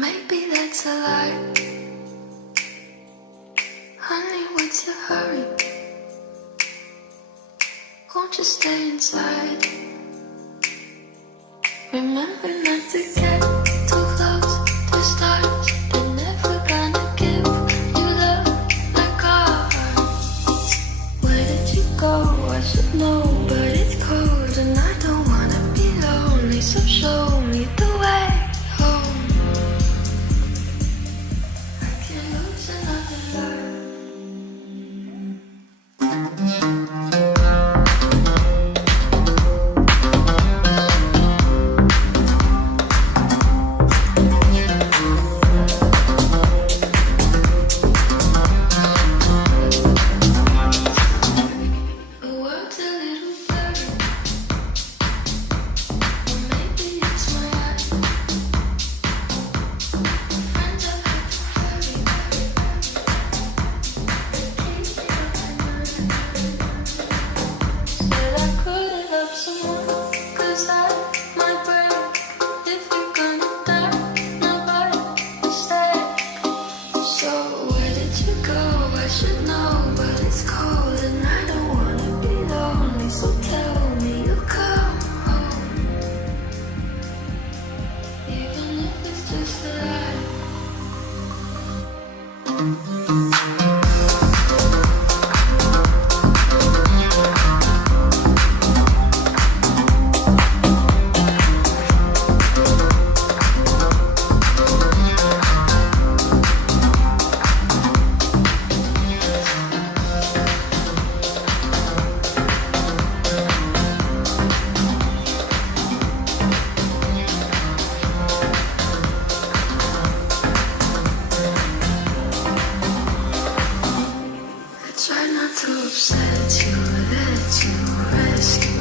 maybe that's a lie. Honey, what's the hurry? Won't you stay inside? Remember not to get too close to stars. They're never gonna give you love like ours. Where did you go? I should know, but it's cold and I don't wanna be lonely. So show me the way home. I can't lose another love. Try not to upset you, let you rescue.